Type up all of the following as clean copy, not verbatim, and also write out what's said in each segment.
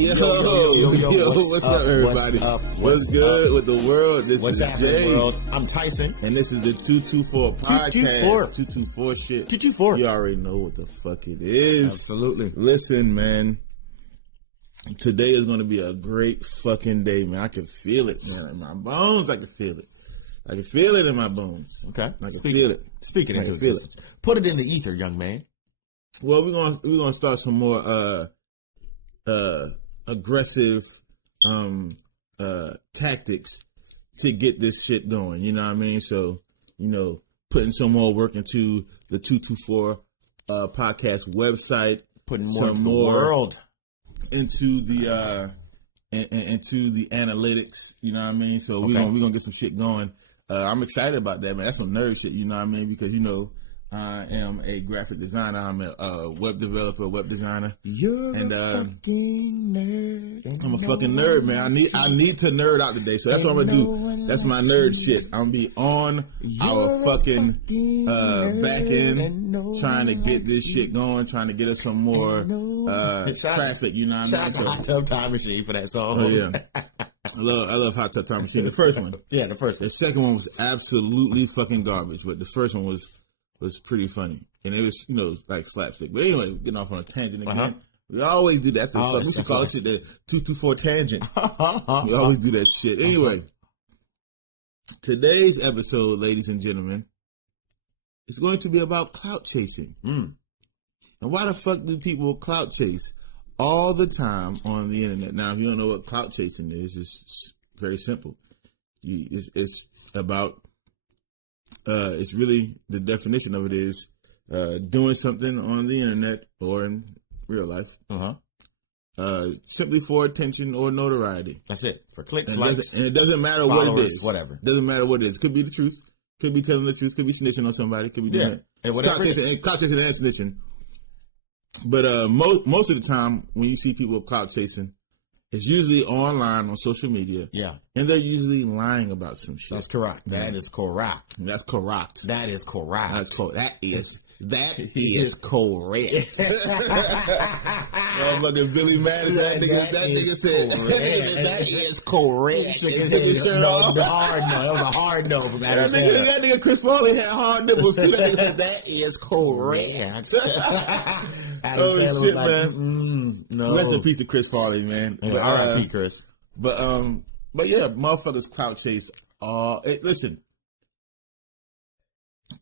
What's up, everybody? What's good with the world? This What's is happening, Jay. world? I'm Tyson. And this is the 224 podcast. 224 shit. 224. You already know what the fuck it is. Absolutely. Listen, man. Today is going to be a great fucking day, man. I can feel it, man. In my bones, I can feel it. I can feel it in my bones. Okay. I can feel it. Speak it into existence. Put it in the ether, young man. Well, we're gonna start some more aggressive tactics to get this shit going. You know what I mean? So, putting some more work into the 224 podcast website, putting more into the world, into the into the analytics. You know what I mean? So we're gonna get some shit going. I'm excited about that, man. That's some nerd shit. You know what I mean? Because I am a graphic designer. I'm a web developer, web designer. You're a fucking nerd. I'm a fucking nerd, man. I need to nerd out today, so that's what I'm gonna do. That's my nerd shit. I'm gonna be on our fucking back end, trying to get this shit going, trying to get us some more traffic. You know what I mean? Shout out to Hot Tub Time Machine for that song. Oh yeah. I love Hot Tub Time Machine. The first one. Yeah, the first one. The second one was absolutely fucking garbage, but the first one was pretty funny. And it was, like slapstick. But anyway, getting off on a tangent again. We always do that. We should call it shit the 224 tangent. We always do that shit. Anyway, today's episode, ladies and gentlemen, is going to be about clout chasing. And why the fuck do people clout chase all the time on the internet? Now, if you don't know what clout chasing is, it's very simple. It's about... it's really, the definition of it is doing something on the internet or in real life, simply for attention or notoriety. That's it. For clicks, likes, and it doesn't matter what it is. Whatever. It doesn't matter what it is. Could be the truth. Could be telling the truth. Could be snitching on somebody. Could be doing and whatever. Clout chasing and snitching. But most of the time, when you see people clout chasing, it's usually online on social media. Yeah. And they're usually lying about some shit. That's correct. That is correct. That's correct. That is correct. That is correct. Motherfucking Billy Madison, that nigga said, that is correct. No, the hard no. That was a hard no from Adam Sandler. That nigga Chris Farley had hard nipples too. That nigga said, that is correct. Adam Sandler shit, was like, man. No. Rest in peace to Chris Farley, man. R.I.P. Chris. But yeah, motherfuckers clout chase. Listen.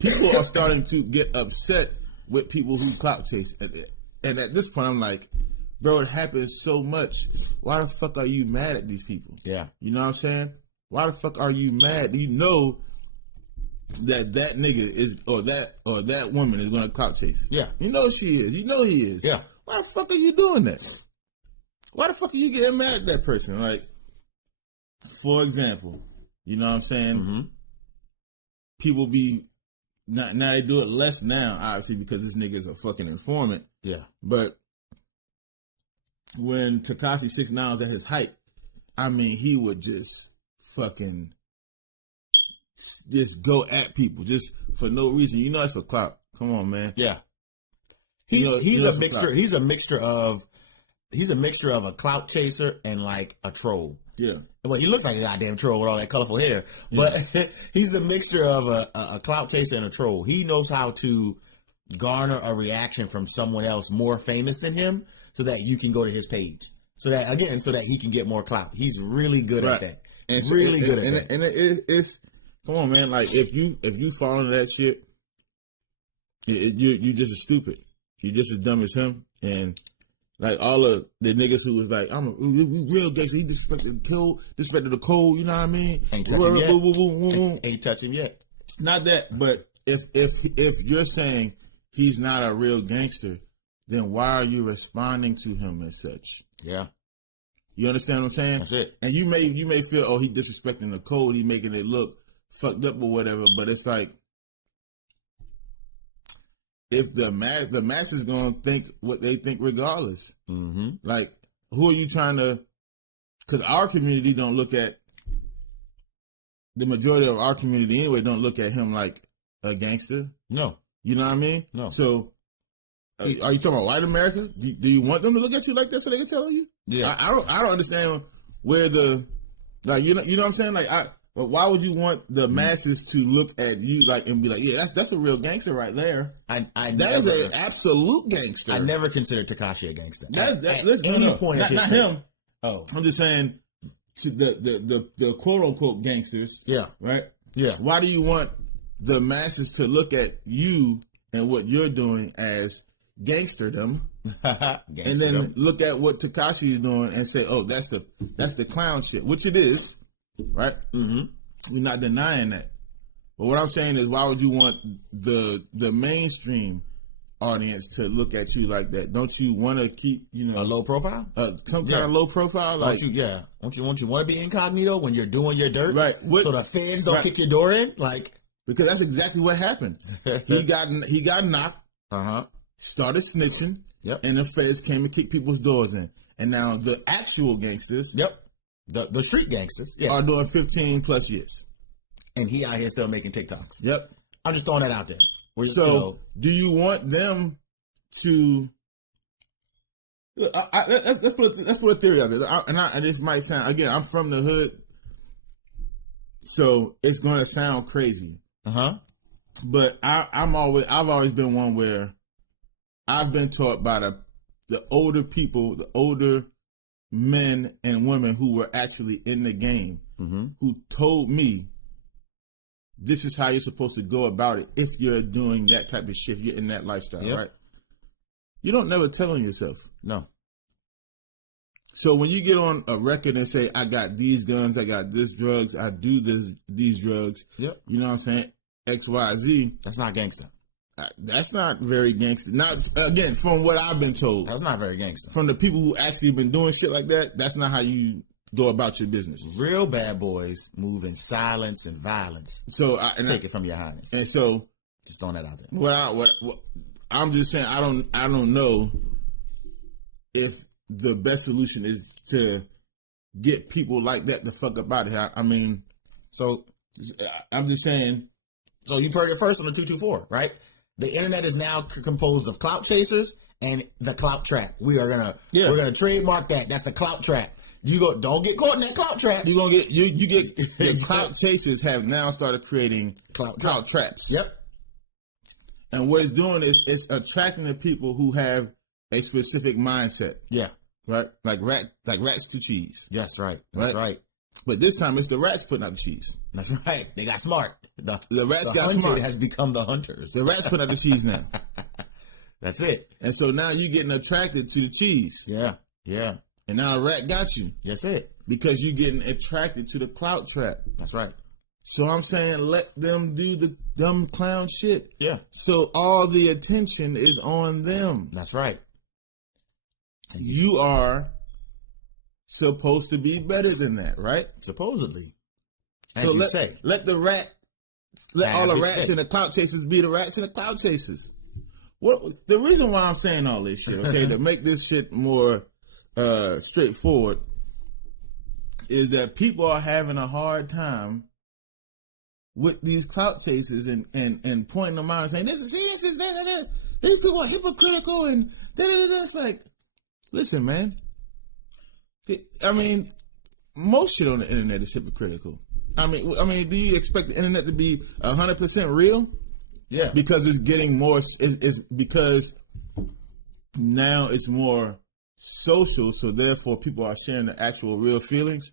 People are starting to get upset with people who clout chase. And at this point, I'm like, bro, it happens so much. Why the fuck are you mad at these people? Yeah. You know what I'm saying? Why the fuck are you mad? You know that nigga is, or that woman is going to clout chase. Yeah. You know she is. You know he is. Yeah. Why the fuck are you doing that? Why the fuck are you getting mad at that person? Like, for example, you know what I'm saying? Mm-hmm. People be... Now they do it less now, obviously, because this nigga is a fucking informant. Yeah. But when Tekashi 6ix9ine was at his height, I mean, he would just fucking just go at people just for no reason. You know that's for clout. Come on, man. Yeah. He's a mixture. Clout. He's a mixture of a clout chaser and like a troll. Yeah. Well, he looks like a goddamn troll with all that colorful hair, but he's a mixture of a clout chaser and a troll. He knows how to garner a reaction from someone else more famous than him so that you can go to his page. So that he can get more clout. He's really good at that. And really good at that. And it's, come on, man. Like, if you fall into that shit, you just as stupid. You're just as dumb as him. And like all of the niggas who was like, we real gangster. He disrespected the code. You know what I mean? Ain't touch him yet. Not that, but if you're saying he's not a real gangster, then why are you responding to him as such? Yeah. You understand what I'm saying? That's it. And you may feel, he disrespecting the code. He making it look fucked up or whatever. But it's like, if the masses gonna think what they think regardless. Mm-hmm. Like, who are you trying to? Because our community don't look at, the majority of our community anyway don't look at him like a gangster. No. You know what I mean? No. So Are you talking about white America? Do you want them to look at you like that so they can tell you? Yeah. I don't understand where the like you know what I'm saying? Like but why would you want the masses to look at you like and be like, yeah, that's a real gangster right there. That is an absolute gangster. I never considered Tekashi a gangster. Point of not him. Oh, I'm just saying the quote unquote gangsters. Yeah. Right. Yeah. Why do you want the masses to look at you and what you're doing as gangsterdom, and then look at what Tekashi is doing and say, "Oh, that's the clown shit," which it is, right? Mm-hmm. We're not denying that, but what I'm saying is, why would you want the mainstream audience to look at you like that? Don't you want to keep a low profile, some kind of low profile? Like, don't you want to be incognito when you're doing your dirt, right? So the fans don't kick your door in, like because that's exactly what happened. he got knocked. Started snitching, and the feds came and kicked people's doors in. And now the actual gangsters, the street gangsters, are doing 15 plus years. And he out here still making TikToks. Yep. I'm just throwing that out there. Do you want them to? Let's put a theory out there. And this might sound, again, I'm from the hood, so it's going to sound crazy. But I've always been one where I've been taught by the older people, the older men and women who were actually in the game, who told me this is how you're supposed to go about it if you're doing that type of shit, if you're in that lifestyle, right? You don't never tell on yourself. No. So when you get on a record and say, I got these guns, I got this drugs, I do these drugs, you know what I'm saying? X, Y, Z. That's not gangster. That's not very gangster. Not again, from what I've been told. That's not very gangster. From the people who actually been doing shit like that, that's not how you go about your business. Real bad boys move in silence and violence. So take it from your highness. And so, just throwing that out there. What I'm just saying, I don't know if the best solution is to get people like that the fuck up out of here. I mean, so I'm just saying. So you've heard it first on the 224, right? The internet is now composed of clout chasers and the clout trap. We're gonna trademark that. That's the clout trap. Don't get caught in that clout trap. You get the clout chasers have now started creating clout traps. Yep. And what it's doing is it's attracting the people who have a specific mindset. Yeah. Right? Like rats to cheese. Yes, right. That's right. But this time it's the rats putting out the cheese. That's right. They got smart. The rats got smart. Has become the hunters. The rats put out the cheese now. That's it. And so now you're getting attracted to the cheese. Yeah. Yeah. And now a rat got you. That's it. Because you're getting attracted to the clout trap. That's right. So I'm saying let them do the dumb clown shit. Yeah. So all the attention is on them. That's right. You are supposed to be better than that, right? Supposedly. As so you say. Let all the rats and the clout chasers be the rats and the clout chasers. The reason why I'm saying all this shit, okay, to make this shit more straightforward, is that people are having a hard time with these clout chasers and pointing them out and saying, this is that. These people are hypocritical and it's like, listen, man. I mean, most shit on the internet is hypocritical. I mean, do you expect the internet to be 100% real? Yeah, because it's getting more. It's because now it's more social, so therefore people are sharing the actual real feelings.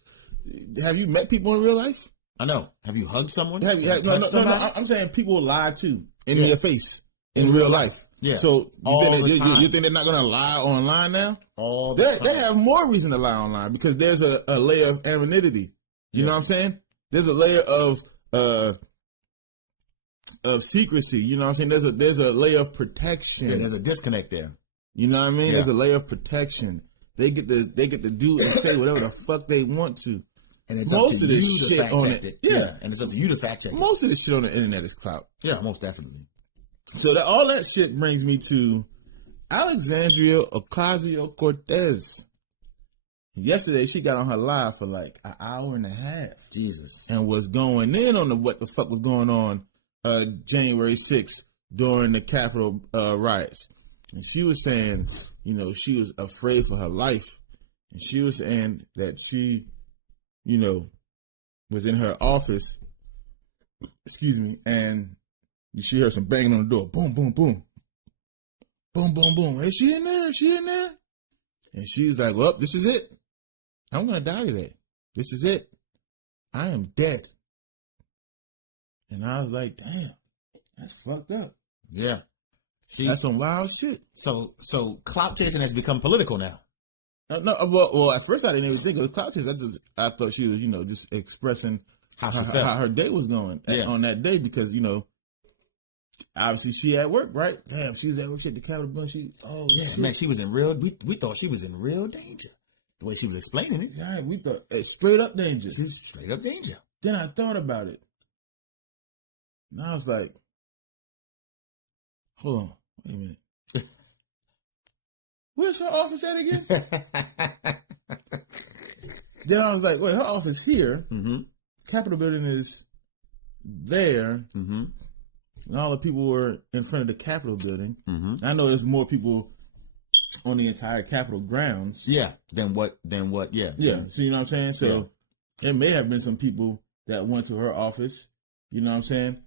Have you met people in real life? I know. Have you hugged someone? No, I'm saying people lie too in your face in real life. Yeah. So you think they're not going to lie online now? They have more reason to lie online because there's a layer of anonymity. You know what I'm saying? There's a layer of secrecy. You know what I'm saying? There's a layer of protection. Yeah, there's a disconnect there. You know what I mean? Yeah. There's a layer of protection. They get to do and say whatever the fuck they want to. And it's most of this shit on it. Yeah, and it's up to you to fact check it. Most of this shit on the internet is clout. Yeah, most definitely. So all that shit brings me to Alexandria Ocasio-Cortez. Yesterday, she got on her live for like an hour and a half. Jesus. And was going in on what the fuck was going on January 6th during the Capitol riots. And she was saying, she was afraid for her life. And she was saying that she, was in her office, and she heard some banging on the door. Boom, boom, boom. Boom, boom, boom. Is she in there? Is she in there? And she was like, well, this is it. I'm going to die today. This is it. I am dead. And I was like, damn, that's fucked up. Yeah. That's some wild shit. So clout chasing has become political now. No, well, at first I didn't even think it was clout chasing. I thought she was, just expressing how her day was going on that day because, obviously she at work, right? Damn, she's at work at the Capitol building. Man, she was in real. We thought she was in real danger. The way she was explaining it. Yeah, we thought straight up danger. She was straight up danger. Then I thought about it. And I was like, hold on, wait a minute. Where's her office at again? Then I was like, wait, her office here. Mm-hmm. Capitol building is there. Mm-hmm. And all the people were in front of the Capitol building. Mm-hmm. I know there's more people on the entire Capitol grounds. Yeah. Than what, yeah. Yeah. So you know what I'm saying? So there may have been some people that went to her office. You know what I'm saying?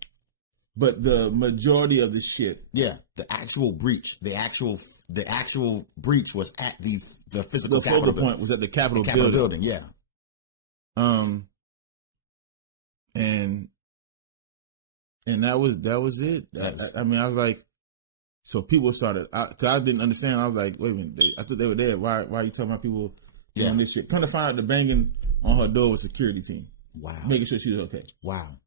But the majority of the shit. Yeah. The actual breach was at the physical Capitol building. Point was at the Capitol building. Yeah. And that was it. I mean, I was like, so people started, cause I didn't understand. I was like, wait a minute, I thought they were there. Why are you talking about people doing this shit? Kind of find out the banging on her door was security team. Wow. Making sure she was okay. Wow.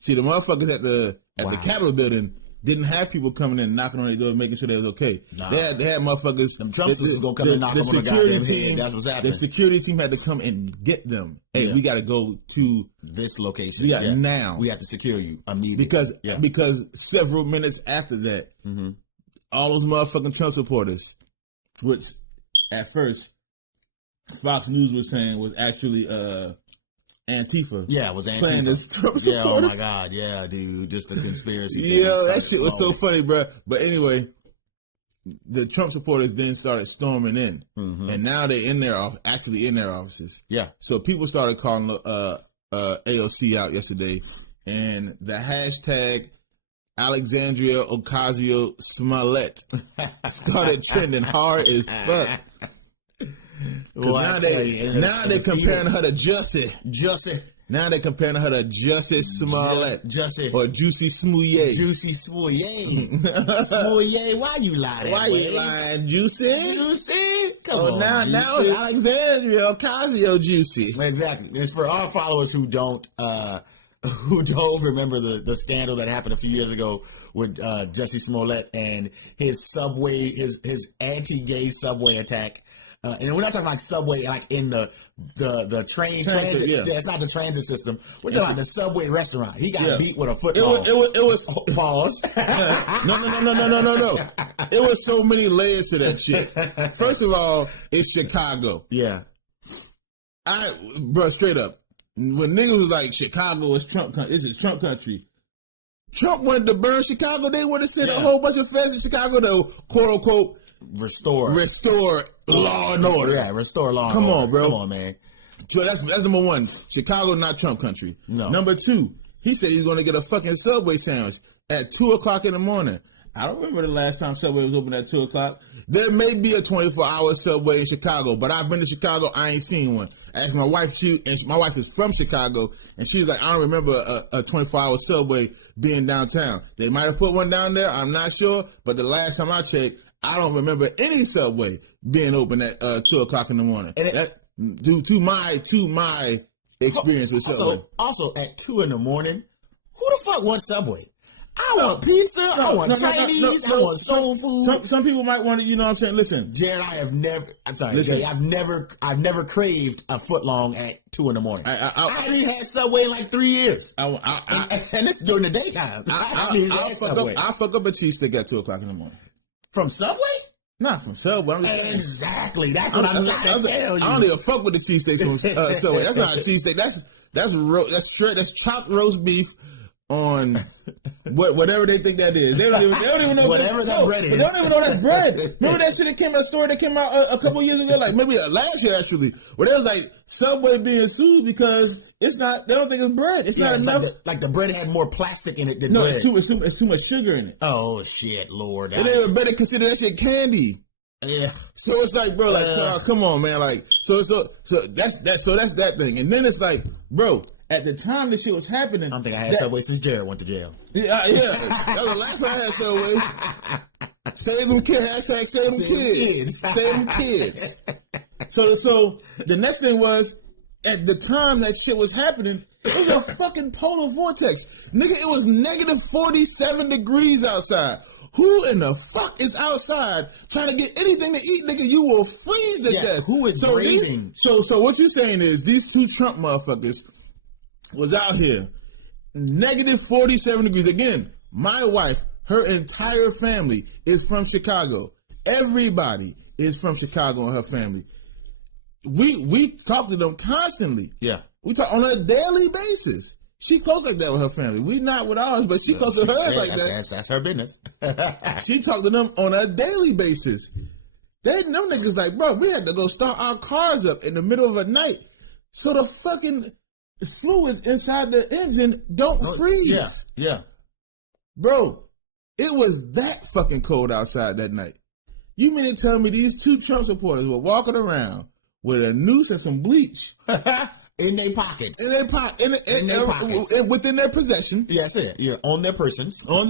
See, the motherfuckers at the Capitol building didn't have people coming in knocking on their door making sure they was okay. Nah. They had motherfuckers. Them Trumpsters was gonna come and knock on the goddamn head. That's what's happening. The security team had to come and get them. Hey, we got to go to this location. Now. We have to secure you immediately. Because several minutes after that, all those motherfucking Trump supporters, which at first Fox News was saying was actually Antifa. Yeah, it was Antifa. Playing this Trump yeah, oh my God. Yeah, dude. Just the conspiracy. Yeah, that shit was so funny, bro. But anyway, the Trump supporters then started storming in. Mm-hmm. And now they're in actually in their offices. Yeah. So people started calling AOC out yesterday. And the hashtag Alexandria Ocasio-Smollett started trending hard as fuck. Well, now they're comparing her to Jussie. Now they're comparing her to Jussie Smollett. Or Juicy Smouye. Smouye, why you lying? Why you lying, Juicy? Come on, now it's Alexandria Ocasio-Juicy. Exactly. It's for our followers who don't remember the scandal that happened a few years ago with Jussie Smollett and his anti-gay subway attack. And we're not talking like subway, like in the train transit. Yeah, it's not the transit system. We're talking about the subway restaurant. He got beat with a football. It was pause. No. It was so many layers to that shit. First of all, it's Chicago. Yeah. Bro, straight up. When niggas was like, Chicago is Trump country, it's a Trump country. Trump wanted to burn Chicago. They wanted to send a whole bunch of feds in Chicago to, quote unquote, restore law and order. Yeah, restore law and order. Come on, bro. Come on, man. So that's number one. Chicago, not Trump country. No. Number two, he said he's going to get a fucking Subway sandwich at 2:00 in the morning. I don't remember the last time Subway was open at 2:00. There may be a 24-hour Subway in Chicago, but I've been to Chicago. I ain't seen one. I asked my wife, my wife is from Chicago, and she was like, I don't remember a 24-hour Subway being downtown. They might have put one down there. I'm not sure, but the last time I checked, I don't remember any Subway being open at 2:00 in the morning. And due to my experience with Subway. Also, at 2 in the morning, who the fuck wants Subway? I want pizza. I want Chinese. I want soul food. Some people might want to, you know what I'm saying? Listen, Jared, I've never craved a footlong at 2 in the morning. I haven't had Subway in like 3 years. And it's during the daytime. I'll fuck up a cheesesteak at 2:00 in the morning. From Subway? Not from Subway. Exactly. That's what I'm trying to tell you. I don't even fuck with the cheesesteaks from Subway. That's not a cheesesteak. That's chopped roast beef on whatever they think that is. They don't even know whatever that bread is. They don't even know that's bread. Remember that shit that came out, a story that came out a couple years ago, like maybe last year actually, where there was like Subway being sued because it's not. They don't think it's bread. It's not enough. Like the bread had more plastic in it than no, bread. It's too much sugar in it. Oh shit, Lord! And they better consider that shit candy. Yeah. So it's like, bro, like, come on, man, like, so that's that thing, and then it's like, bro, at the time this shit was happening, I don't think I had Subway since Jared went to jail. Yeah, that was the last time I had Subway. Save them kids. Hashtag save them kids. Save them kids. So the next thing was, at the time that shit was happening, it was a fucking polar vortex, nigga. It was negative 47 degrees outside. Who in the fuck is outside trying to get anything to eat, nigga? You will freeze to death. Who is breathing? So what you're saying is these two Trump motherfuckers was out here, negative 47 degrees. Again, my wife, her entire family is from Chicago. Everybody is from Chicago and her family. We talk to them constantly. Yeah. We talk on a daily basis. She close like that with her family. We not with ours, but she close with hers like that. That's her business. She talk to them on a daily basis. Them niggas like, bro, we had to go start our cars up in the middle of the night so the fucking fluids inside the engine don't freeze. Yeah. Bro, it was that fucking cold outside that night. You mean to tell me these two Trump supporters were walking around with a noose and some bleach in their pockets, within their possession? Yeah, that's it. Yeah, on their persons, all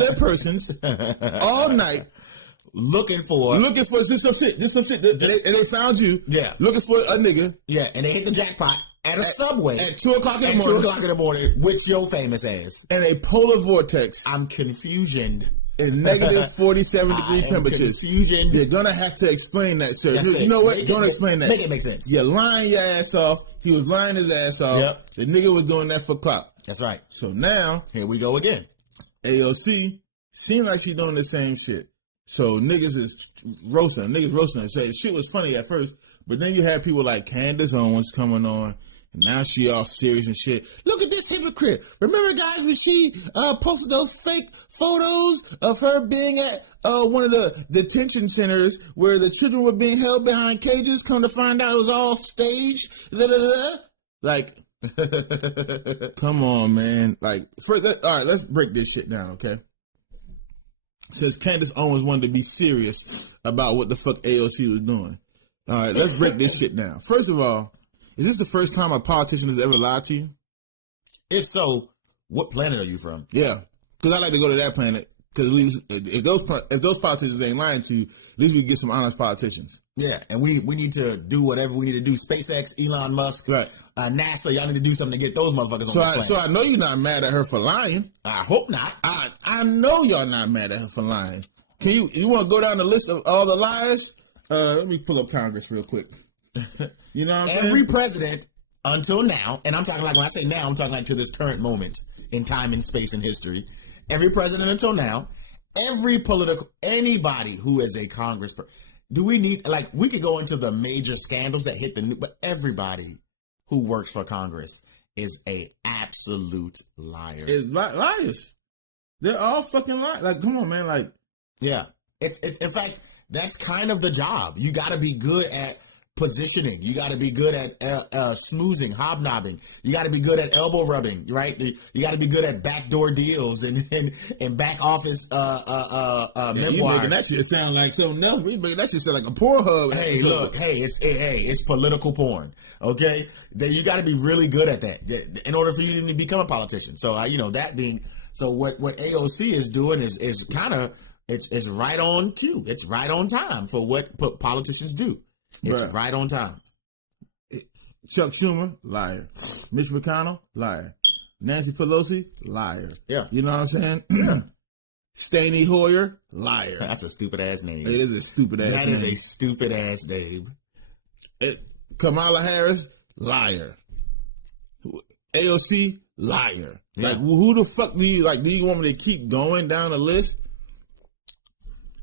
night, looking for some shit. And they found you. Yeah, looking for a nigga. Yeah, and they hit the jackpot at a Subway at 2 o'clock in the morning. 2 o'clock in the morning, which you're famous as. And a polar vortex. I'm confusioned. In negative 47 degree temperatures. Confusion. You're gonna have to explain that, sir. You know what? Don't explain that. Make it make sense. You're lying your ass off. He was lying his ass off. Yep. The nigga was doing that for clout. That's right. So now, here we go again. AOC seemed like she's doing the same shit. So niggas is roasting. Say shit was funny at first, but then you had people like Candace Owens coming on. And now she all serious and shit. Look at this hypocrite. Remember, guys, when she posted those fake photos of her being at one of the detention centers where the children were being held behind cages? Come to find out it was all staged. Like, come on, man. Like, all right, let's break this shit down, okay? Since Candace Owens wanted to be serious about what the fuck AOC was doing. All right, let's break this shit down. First of all, is this the first time a politician has ever lied to you? If so, what planet are you from? Yeah, because I like to go to that planet. Because at least if those politicians ain't lying to you, at least we can get some honest politicians. Yeah, and we need to do whatever we need to do. SpaceX, Elon Musk, right? NASA, y'all need to do something to get those motherfuckers on the planet. So I know you're not mad at her for lying. I hope not. I know y'all not mad at her for lying. Can you want to go down the list of all the lies? Let me pull up Congress real quick. You know what I'm saying? Every president until now, and I'm talking like when I say now, I'm talking like to this current moment in time and space and history. Every president until now, anybody who is a congressperson, do we need, like, we could go into the major scandals that hit the news, but everybody who works for Congress is a absolute liar. It's liars. They're all fucking liars. Like, come on, man. Like, yeah. In fact, that's kind of the job. You got to be good at positioning. You got to be good at smoozing, hobnobbing. You got to be good at elbow rubbing, right? You got to be good at backdoor deals and back office memoirs. You making that shit sound like something else. We making that shit sound like a Pornhub. Hey, look, it's political porn. Okay, you got to be really good at that in order for you to become a politician. So that being so, what AOC is doing is kind of it's right on cue. It's right on time for what politicians do. It's right on time. Chuck Schumer, liar. Mitch McConnell, liar. Nancy Pelosi, liar. Yeah. You know what I'm saying? Steny Hoyer, liar. That's a stupid ass name. It is a stupid ass name. That is a stupid ass name. Kamala Harris, liar. AOC, liar. Yeah. Like, who the fuck do you want me to keep going down the list?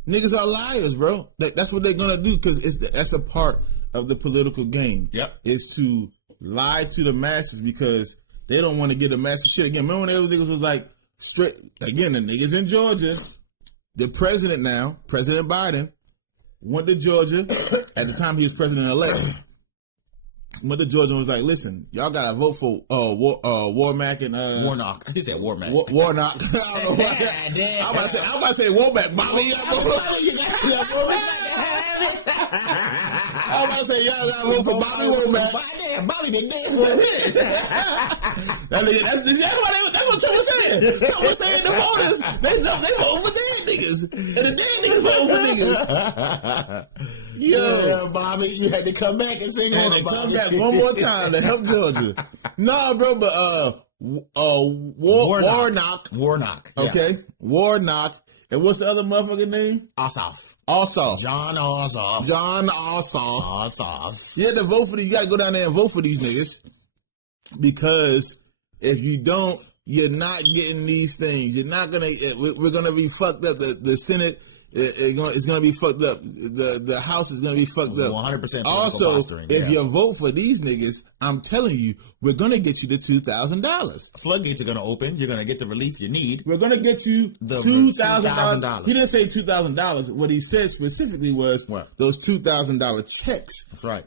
Niggas are liars, bro. That's what they're gonna do because that's a part of the political game. Yep, is to lie to the masses because they don't want to get the masses shit again. Remember when everything was like straight again. The niggas in Georgia, the president now, President Biden, went to Georgia at the time he was president-elect. Went to Georgia and was like, "Listen, y'all gotta vote for Warmack and Warnock." He said Warmack. Warnock. I'm about to say Warmack. Bobby, I'm about to say y'all gotta vote for Bobby Warmack. Bobby the damn That's what Trump was saying. Trump was saying the voters they vote for dead niggas, and the dead niggas vote for niggas. Yeah, Bobby, you had to come back and sing on it. Come back one more time to help Georgia. No, bro, but Warnock. Okay, yeah. Warnock. And what's the other motherfucker name? Ossoff. John Ossoff. You had to vote for these. You got to go down there and vote for these niggas, because if you don't, you're not getting these things. You're not gonna. We're gonna be fucked up. The Senate. It's going to be fucked up. The House is going to be fucked up. 100%. Also, if you vote for these niggas, I'm telling you, we're going to get you the $2,000. Floodgates are going to open. You're going to get the relief you need. We're going to get you the $2,000. He didn't say $2,000. What he said specifically was those $2,000 checks. That's right.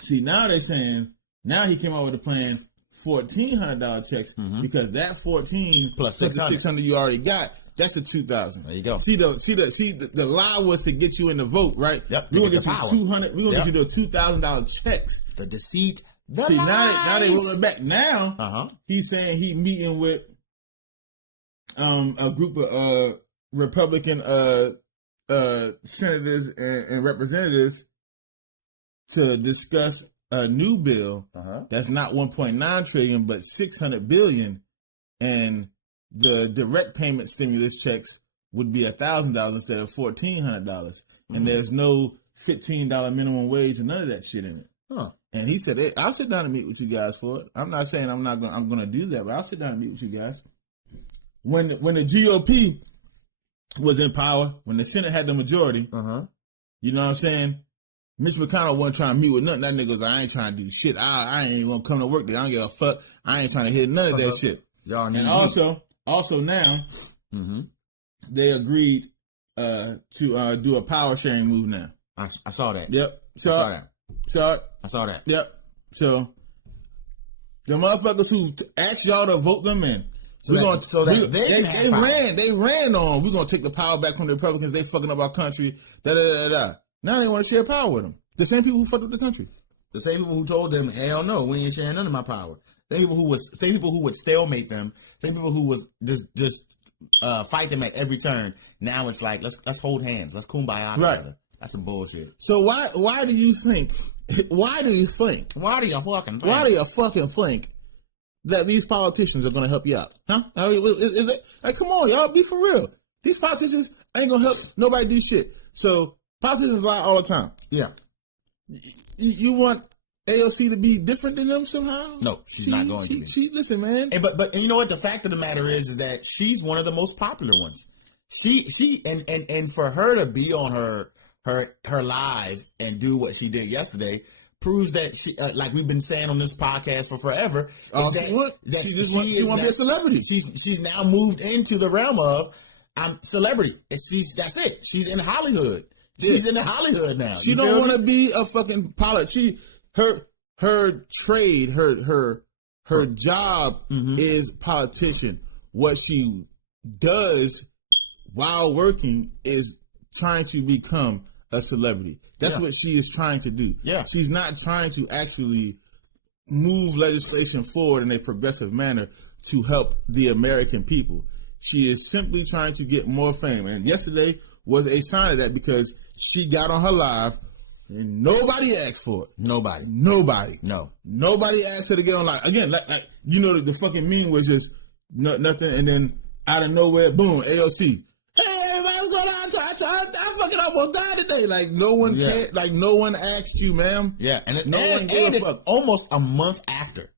See, now they're saying, now he came out with a plan, $1,400 checks, because that 14 plus the 600 you already got. That's the 2,000. There you go. See the lie was to get you in the vote, right? Yep. We're gonna get you 200. We're gonna get you the $2,000 checks. The deceit. See, now they rolling back. Now he's saying he meeting with a group of Republican senators and representatives to discuss a new bill that's not 1.9 trillion but 600 billion, and the direct payment stimulus checks would be $1,000 instead of $1,400, and there's no $15 minimum wage and none of that shit in it. And he said, hey, "I'll sit down and meet with you guys for it." I'm not saying I'm gonna do that, but I'll sit down and meet with you guys. When the GOP was in power, when the Senate had the majority, you know what I'm saying? Mitch McConnell wasn't trying to meet with nothing. That nigga was like, "I ain't trying to do shit. I ain't gonna come to work today. I don't give a fuck. I ain't trying to hit none of that shit." Y'all need Also now, they agreed to do a power sharing move now. I saw that. Yep. I saw that. Yep. So the motherfuckers who asked y'all to vote them in, they ran on, we're gonna take the power back from the Republicans. They fucking up our country. Now they want to share power with them. The same people who fucked up the country. The same people who told them, "Hell no, we ain't sharing none of my power." Same people who would stalemate them. Same people who was just fight them at every turn. Now it's like let's hold hands. Let's kumbaya together. That's some bullshit. So why do you think? Why do you fucking think that these politicians are going to help you out? Huh? Is it like, come on, y'all, be for real. These politicians ain't gonna help nobody do shit. So politicians lie all the time. Yeah. You want AOC to be different than them somehow? No, she's not going to be. Listen, man. And but you know what? The fact of the matter is that she's one of the most popular ones. She for her to be on her live and do what she did yesterday proves that she, like we've been saying on this podcast for forever, she want to be a celebrity. She's now moved into the realm of celebrity. That's it. She's in Hollywood. She's in Hollywood now. She don't want to be a fucking pilot. Her trade, her job is politician. What she does while working is trying to become a celebrity. That's what she is trying to do. Yeah. She's not trying to actually move legislation forward in a progressive manner to help the American people. She is simply trying to get more fame. And yesterday was a sign of that, because she got on her live and nobody asked for it. Nobody. No. Nobody asked her to get on live. Again, like the fucking meme was just nothing, and then out of nowhere, boom, AOC. Hey, everybody, what's going on? I fucking almost died today. Like, no one cared. Like, no one asked you, ma'am. Yeah, and it's almost a month after.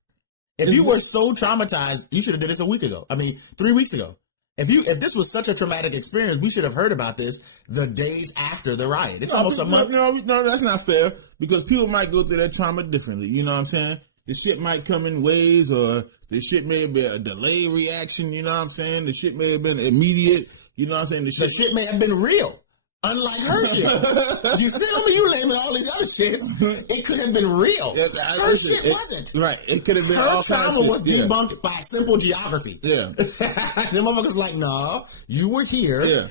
If you were so traumatized, you should have did this a week ago. 3 weeks ago. If this was such a traumatic experience, we should have heard about this the days after the riot. It's almost a month. No, that's not fair, because people might go through their trauma differently. You know what I'm saying? the shit might come in waves, or the shit may have been a delayed reaction, you know what I'm saying? The shit may have been immediate, you know what I'm saying? The shit may have been real. Unlike her shit. You feel me? You naming all these other shits. It could have been real. Her shit wasn't. Right. It could have been her all kinds of trauma was shit. debunked by simple geography. Yeah. The motherfuckers like, no, you were here. Yeah.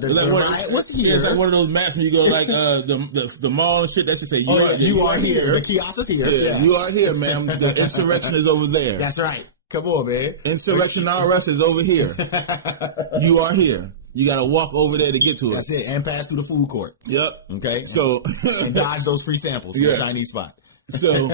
The riot was here. It's like one of those maps when you go like the mall and shit, that should say you are here. The kiosk is here. Yeah. You are here, ma'am. The insurrection is over there. That's right. Come on, man. Insurrection RS is over here. You are here. You got to walk over there to get to it. That's it. And pass through the food court. Yep. Okay. So and dodge those free samples in the Chinese spot. So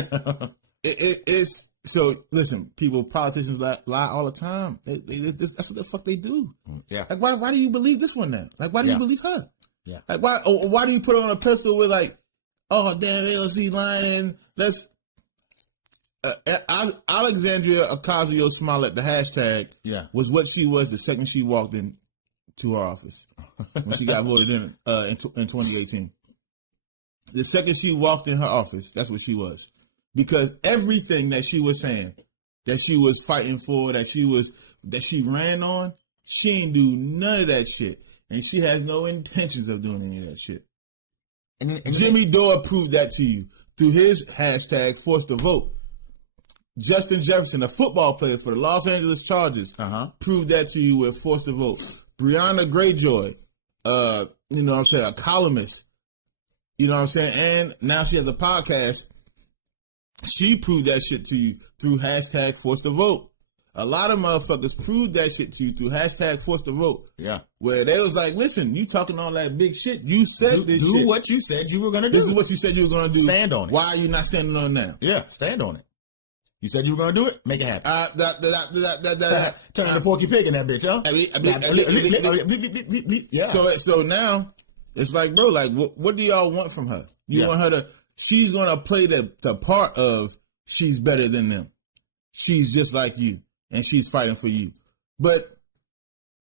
it's so. Listen, politicians lie all the time. That's what the fuck they do. Yeah. Like why do you believe this one now? Like why do you believe her? Yeah. Like why do you put her on a pedestal with like, oh damn, AOC lying? Let's. Alexandria Ocasio-Smollett, the hashtag, was what she was the second she walked in to her office when she got voted in 2018. The second she walked in her office, that's what she was, because everything that she was saying, that she was fighting for, that she ran on, she ain't do none of that shit, and she has no intentions of doing any of that shit. And Jimmy Dore proved that to you through his hashtag Force the Vote. Justin Jefferson, a football player for the Los Angeles Chargers, proved that to you with Force the Vote. Brianna Greyjoy, you know what I'm saying, a columnist, you know what I'm saying, and now she has a podcast. She proved that shit to you through hashtag Force the Vote. A lot of motherfuckers proved that shit to you through hashtag Force the Vote. Yeah. Where they was like, listen, you talking all that big shit. You said this shit. Do what you said you were going to do. This is what you said you were going to do. Stand on it. Why are you not standing on it now? Yeah, stand on it. You said you were going to do it? Make it happen. Turn the Porky Pig in that bitch, huh? Yeah. So now, it's like, bro, like, what do y'all want from her? You want her to, she's going to play the part of she's better than them. She's just like you, and she's fighting for you. But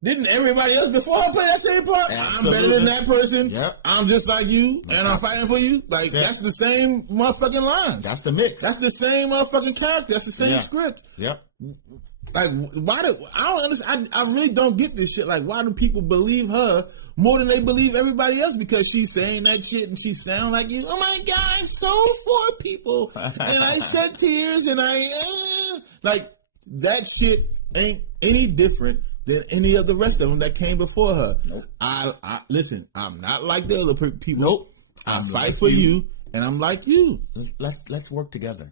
didn't everybody else before her play that same part? Absolutely. I'm better than that person. Yep. I'm just like you, and I'm fighting for you. Like, that's the same motherfucking line. That's the mix. That's the same motherfucking character. That's the same script. Yep. Like, why do I don't understand? I really don't get this shit. Like, why do people believe her more than they believe everybody else? Because she's saying that shit and she sound like you. Oh my God, I'm so for people, and I shed tears, and like that shit ain't any different than any of the rest of them that came before her. Nope. I listen. I'm not like the other people. Nope. I fight for you, and I'm like you. Let's work together.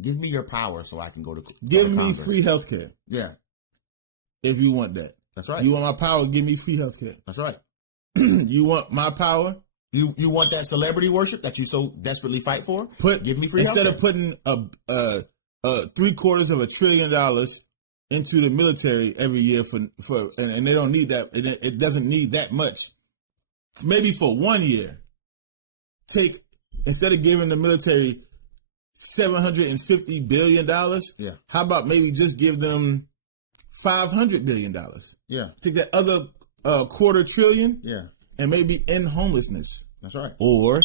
Give me your power so I can go to. Give me free healthcare. Yeah. If you want that, that's right. You want my power? Give me free healthcare. That's right. You want my power? You want that celebrity worship that you so desperately fight for? Give me free instead healthcare. of putting $750 billion into the military every year for and they don't need that. It doesn't need that much. Maybe for 1 year, instead of giving the military $750 billion, how about maybe just give them $500 billion? Yeah. Take that other $250 billion, and maybe end homelessness. That's right. Or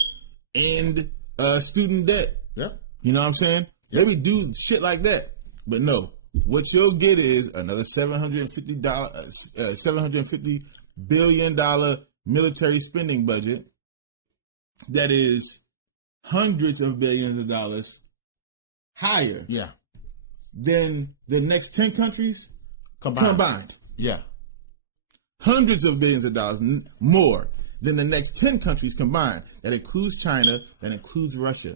end student debt. Yep. You know what I'm saying? Yep. Maybe do shit like that. But no, what you'll get is another $750 billion military spending budget that is hundreds of billions of dollars higher than the next 10 countries combined. Yeah. Hundreds of billions of dollars more than the next 10 countries combined. That includes China, that includes Russia.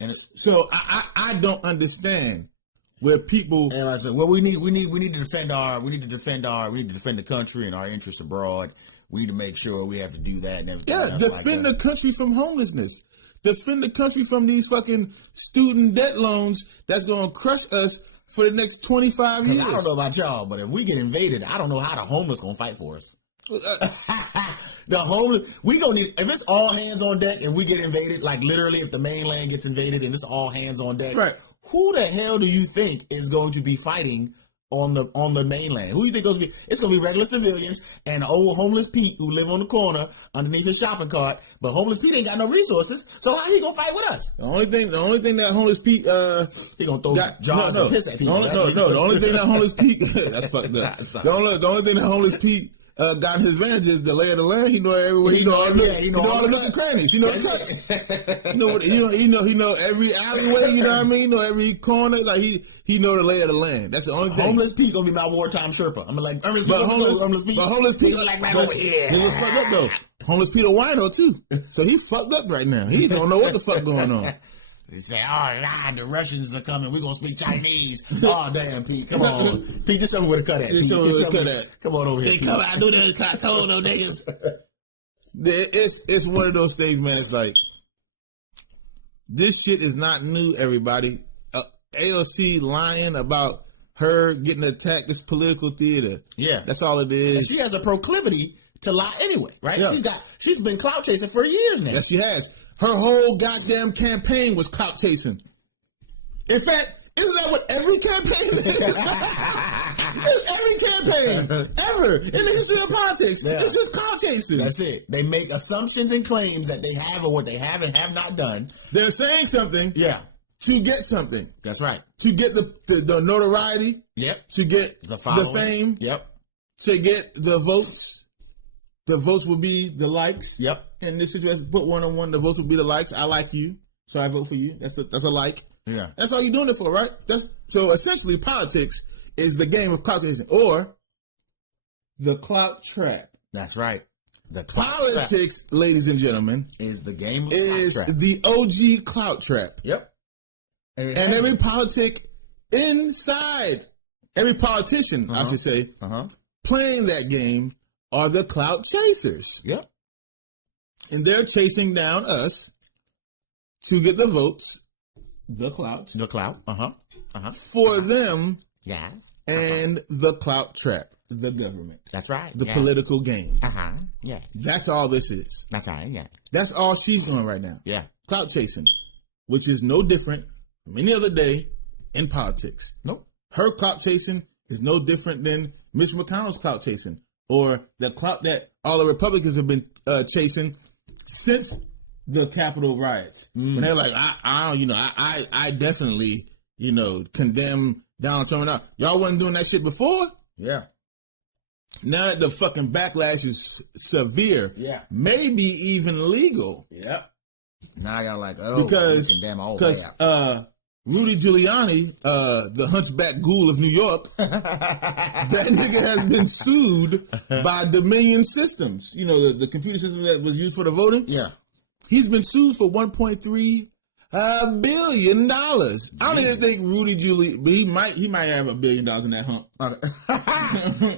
And so I don't understand where people. And I said, well, we need to defend the country and our interests abroad. We need to make sure we have to do that and everything. Yeah, defend the country from homelessness. Defend the country from these fucking student debt loans that's going to crush us for the next 25 years. I don't know about y'all, but if we get invaded, I don't know how the homeless going to fight for us. The homeless, we gonna need, if it's all hands on deck and we get invaded, like literally if the mainland gets invaded and it's all hands on deck, right? Who the hell do you think is going to be fighting on the mainland? Who you think gonna be? It's gonna be regular civilians and old homeless Pete who live on the corner underneath his shopping cart. But homeless Pete ain't got no resources, so how he gonna fight with us? The only thing that homeless Pete he gonna throw jars of piss at people. The only thing that homeless Pete that's fucked up. The only thing that homeless Pete got his advantage is the lay of the land. He know everywhere. He know all the nooks and crannies. He know the cuts. He know every alleyway. You know what I mean? He know every corner. Like he know the lay of the land. That's the only thing. Homeless Pete gonna be my wartime Sherpa. I'm like homeless Pete. But homeless Pete like right over here. He was fucked up though. Homeless Pete a wino too. So he fucked up right now. He don't know what the fuck going on. They say, the Russians are coming. We're going to speak Chinese. Oh, damn, Pete. Come on. Pete, just tell me where to cut at. Come on over here. They come out, do that. I told them niggas. It's one of those things, man. It's like, this shit is not new, everybody. AOC lying about her getting attacked. It's political theater. Yeah. That's all it is. And she has a proclivity to lie anyway, right? Yeah. She's been clout chasing for years now. Yes, she has. Her whole goddamn campaign was clout chasing. In fact, isn't that what every campaign is? Every campaign ever in the history of politics. Yeah. It's just clout chasing. That's it. They make assumptions and claims that they have or what they have and have not done. They're saying something. Yeah. To get something. That's right. To get the notoriety. Yep. To get the fame. Yep. To get the votes. The votes will be the likes. Yep. In this situation, put one on one. The votes will be the likes. I like you, so I vote for you. That's a like. Yeah. That's all you're doing it for, right? So essentially, politics is the game of clout chasing or the clout trap. That's right. The politics, ladies and gentlemen, is the game of is clout trap. the OG clout trap. Yep. And every politic inside, every politician, I should say, playing that game are the clout chasers. Yep. And they're chasing down us to get the votes, the clout. The clout. For them. Yes. And the clout trap, the government. That's right. The political game. Yeah. That's all this is. That's right. Yeah. That's all she's doing right now. Yeah. Clout chasing, which is no different from any other day in politics. Nope. Her clout chasing is no different than Mitch McConnell's clout chasing, or the clout that all the Republicans have been chasing since the Capitol riots. And they're like, I definitely, condemn Donald Trump. Now, y'all wasn't doing that shit before. Yeah. Now that the fucking backlash is severe, maybe even legal. Yeah. Now y'all like, because Rudy Giuliani, the hunchback ghoul of New York, that nigga has been sued by Dominion Systems. The computer system that was used for the voting. Yeah. He's been sued for $1.3 billion. I don't even think Rudy Giuliani, but he might have $1 billion in that hump.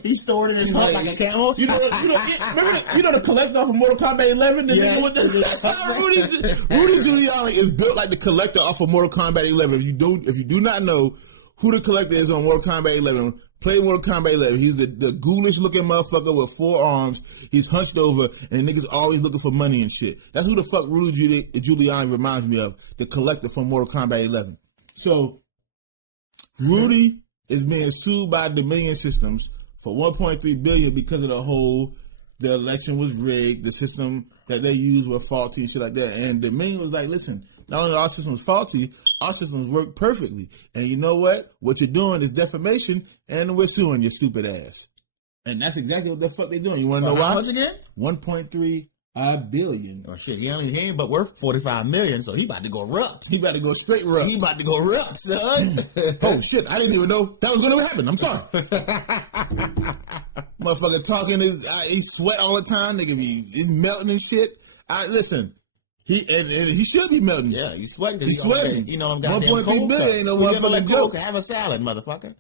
He stored it in his hump like a camel. You know the collector off of Mortal Kombat 11. Rudy Giuliani is built like the collector off of Mortal Kombat 11. If you do not know who the collector is on Mortal Kombat 11, play Mortal Kombat 11. He's the ghoulish looking motherfucker with 4 arms. He's hunched over, and niggas always looking for money and shit. That's who the fuck Rudy Giuliani reminds me of, the collector from Mortal Kombat 11. So, Rudy is being sued by Dominion Systems for $1.3 billion because of the election was rigged, the system that they used was faulty and shit like that. And Dominion was like, listen, not only are our systems faulty, our systems work perfectly. And you know what? What you're doing is defamation, and we're suing your stupid ass. And that's exactly what the fuck they're doing. You want to know why? How much again? $1.3 billion. Oh shit, he ain't but worth $45 million, so he about to go rough. He about to go straight rough. He about to go rough, son. Oh shit, I didn't even know that was going to happen. I'm sorry. Motherfucker talking, he sweat all the time. Nigga he's melting and shit. Listen. He should be melting. Yeah, he's sweating. He's sweating. I'm goddamn cold. Ain't no motherfucking joke. Have a salad, motherfucker.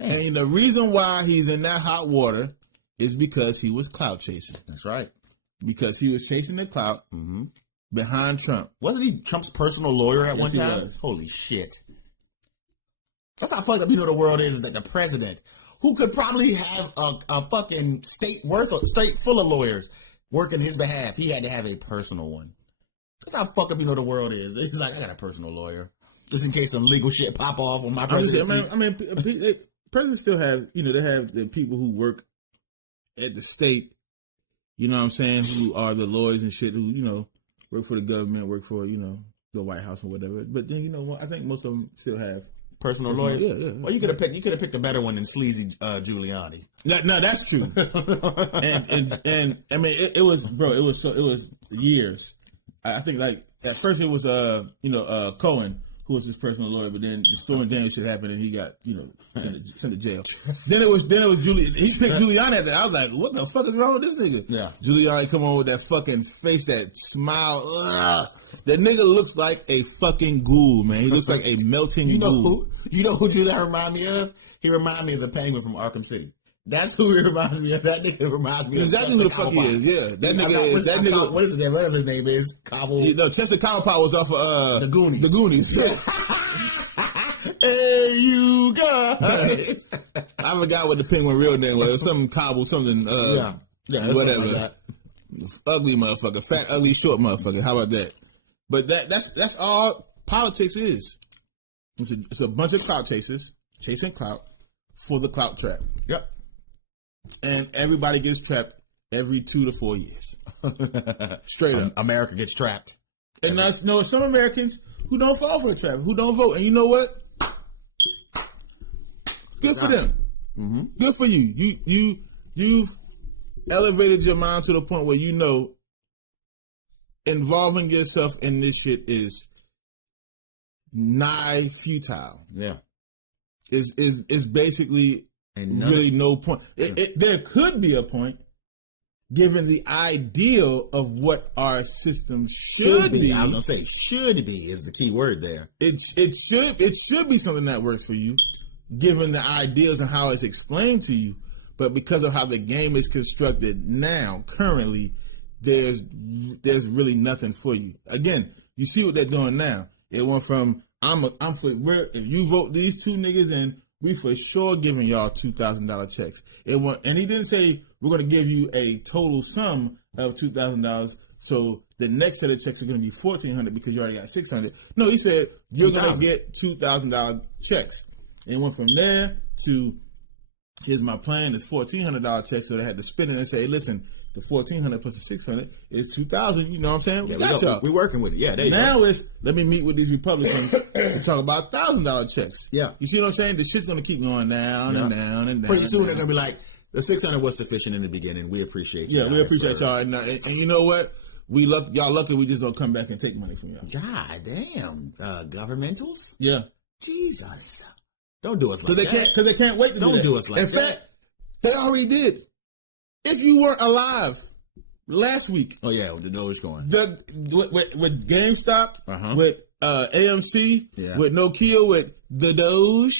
Damn. And the reason why he's in that hot water is because he was clout chasing. That's right. Because he was chasing the clout behind Trump. Wasn't he Trump's personal lawyer at one time? Holy shit. That's how fucked up the world is that the president, who could probably have a fucking state full of lawyers working his behalf, he had to have a personal one. That's how fucked up the world is. He's like, I got a personal lawyer. Just in case some legal shit pop off on my presidency. presidents still have, they have the people who work at the state, you know what I'm saying, who are the lawyers and shit, who, work for the government, work for, the White House or whatever. But then, I think most of them still have personal lawyers. Yeah. Well, you could have picked a better one than sleazy Giuliani. No, that's true. and I mean, it was years. I think like at first it was Cohen, who was his personal lawyer, but then the Stormy Daniels shit happened and he got sent to jail. then it was Giuliani. He picked Giuliani at that. I was like, what the fuck is wrong with this nigga? Yeah, Giuliani come on with that fucking face, that smile. Ugh. That nigga looks like a fucking ghoul, man. He looks like a melting ghoul. You know who Giuliani remind me of? He remind me of the Penguin from Arkham City. That's who he reminds me of. That nigga reminds me of exactly who the fuck he is. Yeah, that nigga. What is it? Whatever his name is, Cobble. Chester Cowpow was off of the Goonies. The Goonies. Hey, you guys! I forgot what the Penguin real name was. It was something Cobble, something. Whatever. Like that. Ugly motherfucker, fat, ugly, short motherfucker. How about that? But that's all politics is. It's a bunch of clout chasers chasing clout for the clout trap. Yep. And everybody gets trapped every 2 to 4 years. Straight up. America gets trapped. And I know some Americans who don't fall for the trap, who don't vote. And you know what? Good for them. Mm-hmm. Good for you. You've elevated your mind to the point where involving yourself in this shit is nigh futile. Yeah. Is basically really no point. There could be a point, given the ideal of what our system should be. I was gonna say should be is the key word there. It should be something that works for you, given the ideals and how it's explained to you. But because of how the game is constructed now, currently, there's really nothing for you. Again, you see what they're doing now. It went from if you vote these two niggas in, we for sure giving y'all $2,000 checks. And he didn't say we're going to give you a total sum of $2,000. So the next set of checks are going to be $1,400 because you already got $600. No, he said you're going to get $2,000 checks. And it went from there to here's my plan. It's $1,400 checks. So they had to spin it and say, hey, listen, the $1,400 plus the $600 is $2,000. You know what I'm saying? Yeah, we're working with it. Yeah. Now it's let me meet with these Republicans and talk about $1,000 checks. Yeah. You see what I'm saying? The shit's gonna keep going down and down and down. Pretty soon they're gonna be like, the $600 was sufficient in the beginning. We appreciate you. Yeah, we appreciate y'all. And you know what? Y'all lucky we just don't come back and take money from y'all. God damn, governmentals. Yeah. Jesus, don't do us like that. Because they can't wait to don't do us like that. In fact, they already did. If you weren't alive last week, the Dogecoin, with GameStop, with AMC, with Nokia, with the Doge,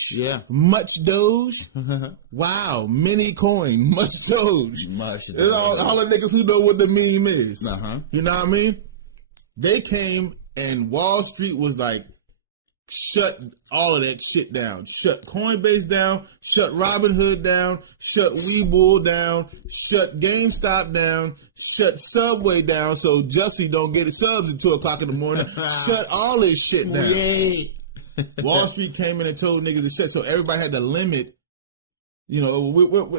much Doge, wow, mini coin, much Doge, It's all the niggas who know what the meme is. You know what I mean? They came and Wall Street was like, shut all of that shit down. Shut Coinbase down. Shut Robinhood down. Shut Webull down. Shut GameStop down. Shut Subway down so Jussie don't get his subs at 2 o'clock in the morning. Shut all this shit down. Wall Street came in and told niggas to shut, so everybody had to limit. You know,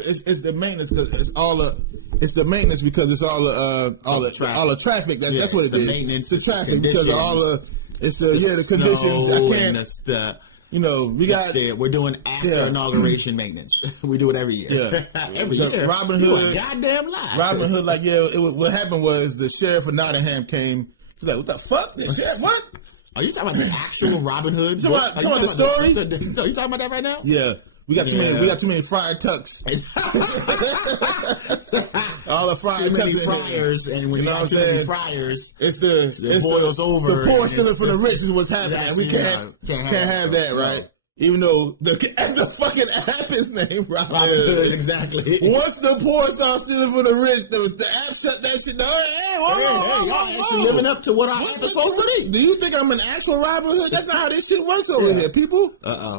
it's the maintenance because it's the maintenance because it's all the traffic. That's what it is. Maintenance, the traffic because of all the. It's the conditions. I can't. We're doing after inauguration maintenance. We do it every year. Yeah, every year. Robinhood, goddamn lie. Robinhood, what happened was the sheriff of Nottingham came. He's like, what the fuck? The sheriff? What? Are you talking about the actual Robinhood? You talking about the story? No, you talking about that right now? Yeah. We got too many friar tucks. All the friar tucks friars, and when you know what I'm saying, friars, it boils over. The poor stealing from the rich is what's happening. We can't have that, right? Even though the fucking app is named Robinhood. Exactly. Once the poor start stealing from the rich, the app shut that shit down. Y'all actually living up to what I app is supposed to be. Do you think I'm an actual Robinhood? That's not how this shit works over here, people.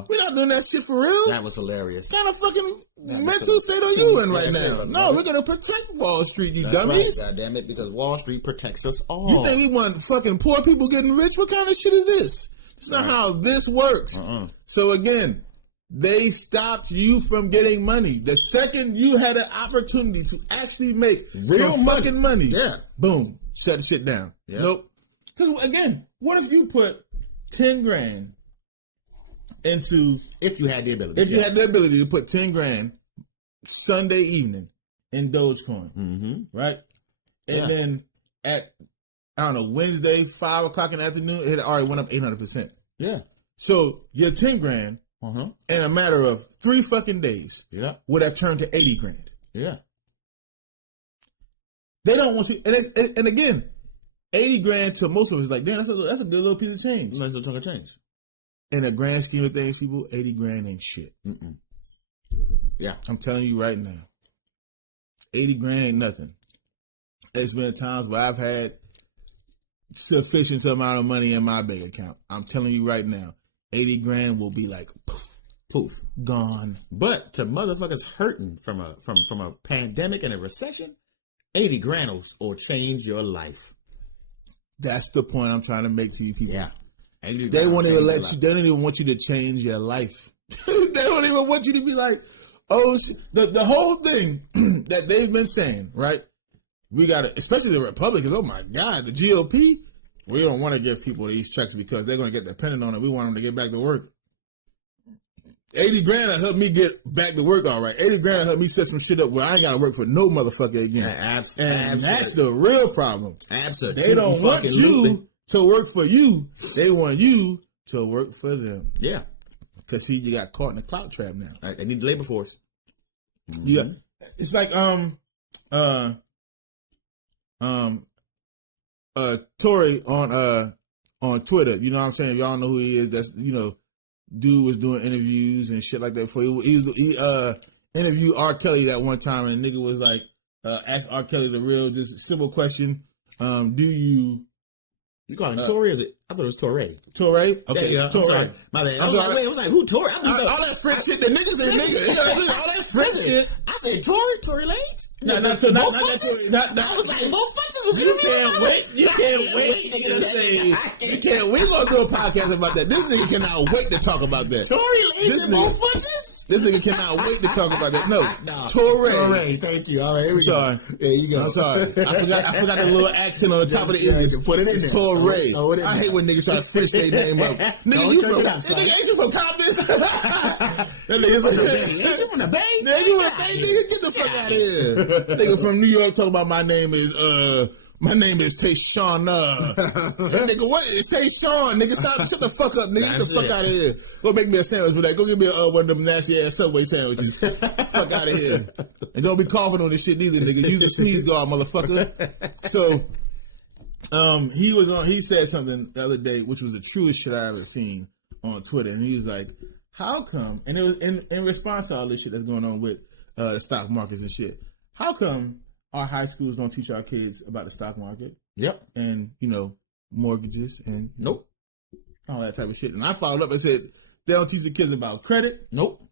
We're not doing that shit for real. That was hilarious. What kind of fucking mental state are you in right now? No, we're gonna protect Wall Street, you dummies. Right, God damn it, because Wall Street protects us all. You think we want fucking poor people getting rich? What kind of shit is this? It's not how this works. So again, They stopped you from getting money. The second you had an opportunity to actually make real fucking money, yeah, boom, shut the shit down. Yeah. Nope. Because again, what if you put 10 grand into, if you had the ability, you had the ability to put 10 grand Sunday evening in Dogecoin, right? And then at, I don't know, Wednesday, 5 o'clock in the afternoon, it already went up 800%. Yeah. So your 10 grand in a matter of 3 fucking days would have turned to 80 grand. Yeah. They don't want you, and again, 80 grand to most of us is like, damn, that's a good little piece of change. Nice little chunk of change. In the grand scheme of things, people, 80 grand ain't shit. Yeah. I'm telling you right now, 80 grand ain't nothing. There's been times where I've had sufficient amount of money in my bank account. I'm telling you right now, 80 grand will be like poof, gone. But to motherfuckers hurting from a pandemic and a recession, 80 grand will change your life. That's the point I'm trying to make to you people. Yeah. They won't even let you. They don't even want you to change your life. They don't even want you to be like, oh, the whole thing that they've been saying, right? We got to, especially the Republicans. Oh my God, the GOP. We don't want to give people these checks because they're going to get dependent on it. We want them to get back to work. 80 grand will help me get back to work, all right. 80 grand will help me set some shit up where I ain't got to work for no motherfucker again. And that's the real problem. Absolutely. They don't want you to work for you. They want you to work for them. Yeah. Because, see, you got caught in the clout trap now. Right, they need the labor force. Yeah. It's like, Tory on Twitter, you know what I'm saying? Y'all know who he is. That's, you know, dude was doing interviews and shit like that before. He interviewed R. Kelly that one time, and the nigga was like, asked R. Kelly the real, just simple question. Do you call him Tory? Is it? I thought it was Torre. Torre? Okay, yeah, Torre. My bad. I was like, who Tory? All that French shit, the niggas say nigga. All that French shit. I said Tory Lanez? No, not that Tory. I was like, both fuckers was You can't wait. You can't say. You can't. We're going to do a podcast about that. This nigga cannot wait to talk about that. Tory Lanez and both fuckers? This nigga cannot wait to talk about that. No. Torre. Thank you. All right, here we go. There you go. I'm sorry. I forgot the little accent on the top of the ears. Put it in there. Torre. I hate when niggas try to finish their name up. Nigga, you from Compton? That nigga from the Bay. You from the Bay? Nigga, get the fuck out of here. Nigga from New York talking about my name is Tayshawn. Nigga, what? It's Tayshawn. Nigga, stop. Shut the fuck up, nigga. Get the fuck out of here. Go make me a sandwich with that. Go give me one of them nasty ass Subway sandwiches. Fuck out of here. And don't be coughing on this shit neither, nigga. Use the sneeze guard, motherfucker. So, he said something the other day, which was the truest shit I ever seen on Twitter. And he was like, how come, and it was in response to all this shit that's going on with the stock markets and shit, how come our high schools don't teach our kids about the stock market? Yep. And, you know, mortgages and nope, all that type of shit. And I followed up and said, they don't teach the kids about credit. Nope.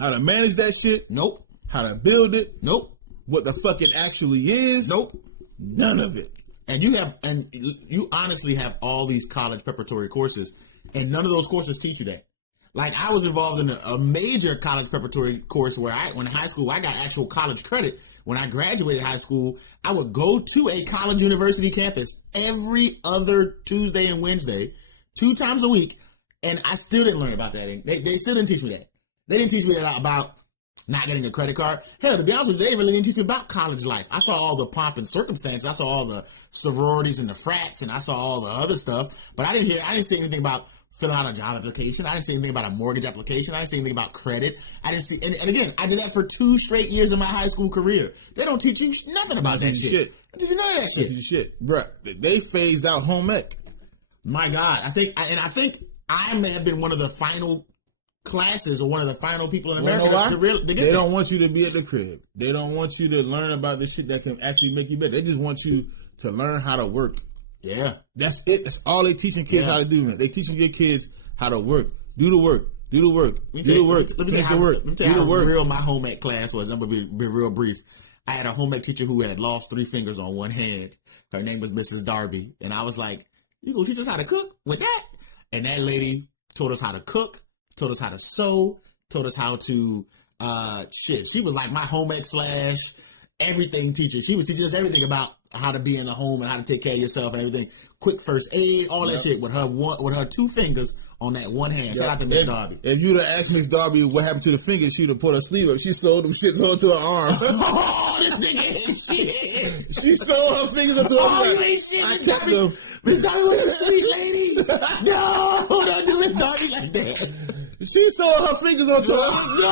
How to manage that shit. Nope. How to build it. Nope. What the fuck it actually is. Nope. None of it. And you honestly have all these college preparatory courses, and none of those courses teach you that. Like, I was involved in a major college preparatory course where when in high school, I got actual college credit. When I graduated high school, I would go to a college university campus every other Tuesday and Wednesday, 2 times a week, and I still didn't learn about that. They still didn't teach me that. They didn't teach me about not getting a credit card. Hell, to be honest with you, they really didn't teach me about college life. I saw all the pomp and circumstance. I saw all the sororities and the frats, and I saw all the other stuff. But I didn't see anything about filling out a job application. I didn't see anything about a mortgage application. I didn't see anything about credit. I didn't see, and again, I did that for 2 straight years of my high school career. They don't teach you nothing about that shit. They teach you none of that shit. Bruh, they phased out home ec. My God, I think I may have been one of the final classes or one of the final people in America to get They don't want you to be at the crib. They don't want you to learn about the shit that can actually make you better. They just want you to learn how to work. Yeah. That's it. That's all they teaching kids how to do, man. They teaching your kids how to work. Do the work. Do the work. Do the work. Let me tell you how real my home ec class was. I'm going to be real brief. I had a home ec teacher who had lost 3 fingers on one hand. Her name was Mrs. Darby. And I was like, you going to teach us how to cook with that? And that lady taught us how to cook, told us how to sew, told us how to she was like my home ec / everything teacher. She was teaching us everything about how to be in the home and how to take care of yourself and everything. Quick first aid, all that shit with her 2 fingers on that one hand. Shout out to Miss Darby. If you'd have asked Miss Darby what happened to the fingers, she'd have put her sleeve up. She sewed them shits onto her arm. Oh, this nigga ain't shit. She sewed her fingers onto her arm. Oh, you ain't shit, Miss Darby. Miss Darby was a sweet lady. No, don't do Miss Darby like that. She sewed her fingers onto her arm. No,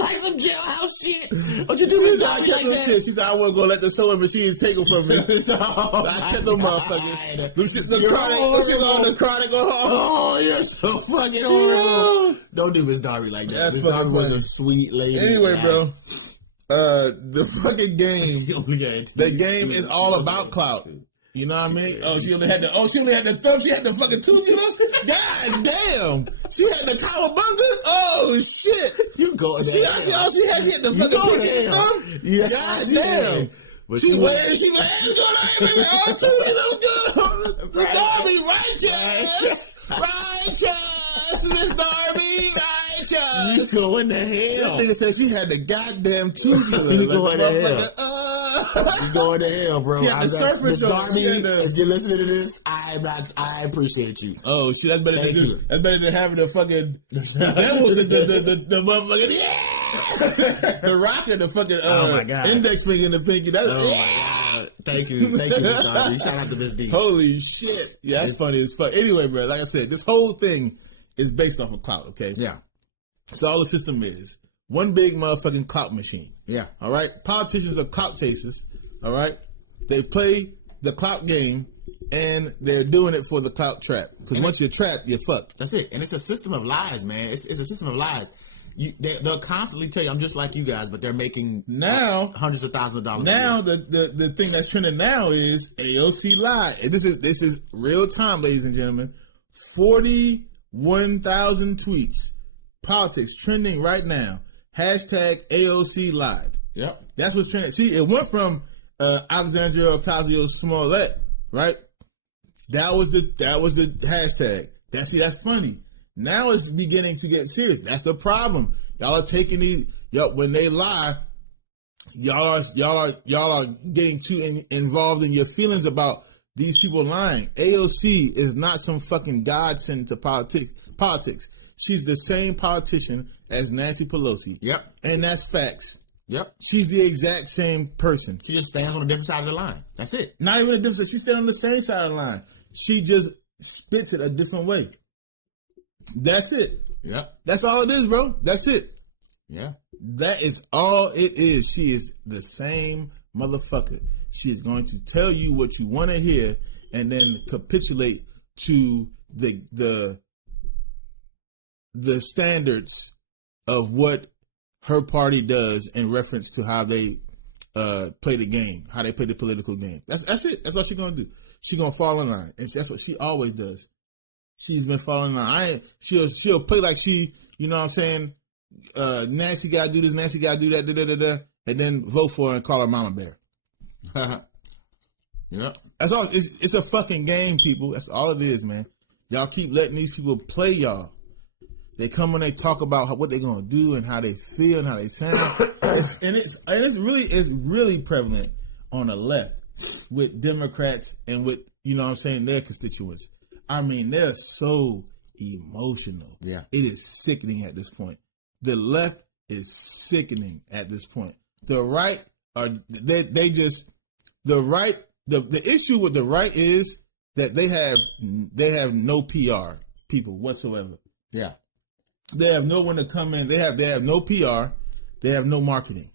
like some jailhouse shit. What you do Miss Darby like that? Shit. She said, I wasn't going to let the sewing machines take them from me. So I kept them motherfuckers. The chronic on her. Oh, you're so fucking horrible. Yeah. Don't do Miss Darby like that. Miss Darby was a sweet lady. Anyway, bro. The fucking game. The game is all about clout. You know what I mean? Oh, she only had the thumb. She had the fucking tubular. God damn. She had the cowabungas. Oh shit. You go there. She had the fucking thumb. Yes, God damn. But she wears. She wears. Oh, tubular good. Darby righteous. Miss Darby righteous. You going to hell? This nigga said she had the goddamn tubular. You going to hell? You going to hell, bro. Miss Darby, if you're listening to this, I appreciate you. Oh, see, that's better that's better than having the fucking the motherfucking the rock and the fucking oh my God. Index finger and the pinky. That's my God. Thank you, Miss Darby. Shout out to Miss D. Holy shit. Yeah, that's funny as fuck. Anyway, bro, like I said, this whole thing is based off of clout, okay? Yeah. So all the system is one big motherfucking clout machine. Yeah. All right? Politicians are clout chasers. All right? They play the clout game, and they're doing it for the clout trap. Because once you're trapped, you're fucked. That's it. And it's a system of lies, man. It's a system of lies. They'll constally tell you, I'm just like you guys, but they're making now hundreds of thousands of dollars. Now, the thing that's trending now is AOC lie. And this is real time, ladies and gentlemen. 41,000 tweets. Politics trending right now. Hashtag AOC lied. Yep. That's what's trending. See, it went from Alexandria Ocasio-Smollett, right? That was the hashtag. That's funny. Now it's beginning to get serious. That's the problem. Y'all are taking when they lie, y'all are getting too involved in your feelings about these people lying. AOC is not some fucking godsend to politics. She's the same politician as Nancy Pelosi. Yep. And that's facts. Yep. She's the exact same person. She just stands on a different side of the line. That's it. Not even a different. She stands on the same side of the line. She just spits it a different way. That's it. Yep. That's all it is, bro. That's it. Yeah. That is all it is. She is the same motherfucker. She is going to tell you what you want to hear and then capitulate to the standards of what her party does in reference to how they play the game, how they play the political game. That's it. That's what she's gonna do. She's gonna fall in line, and that's what she always does. She's been falling in line. She'll play like she, you know what I'm saying? Nancy gotta do this, Nancy gotta do that, and then vote for her and call her Mama Bear. Yeah, that's all. It's a fucking game, people. That's all it is, man. Y'all keep letting these people play y'all. They come and they talk about what they're gonna do and how they feel and how they sound, it's really prevalent on the left with Democrats and with, you know what I'm saying, their constituents. I mean, they're so emotional. Yeah, it is sickening at this point. The left is sickening at this point. The right are the right. The issue with the right is that they have no PR people whatsoever. Yeah. They have no one to come in. They have no PR. They have no marketing.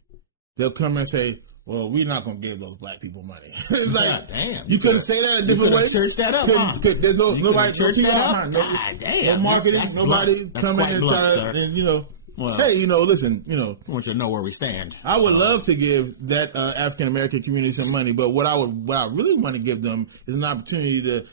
They'll come and say, "Well, we're not gonna give those black people money." It's like, God damn, you couldn't say that a different way. Church that up. Huh? There's nobody church that up. God damn, no marketing. That's nobody coming and blunt, trying, and you know. Well, hey, listen, I want you to know where we stand. I would love to give that African American community some money, but what I really want to give them is an opportunity to,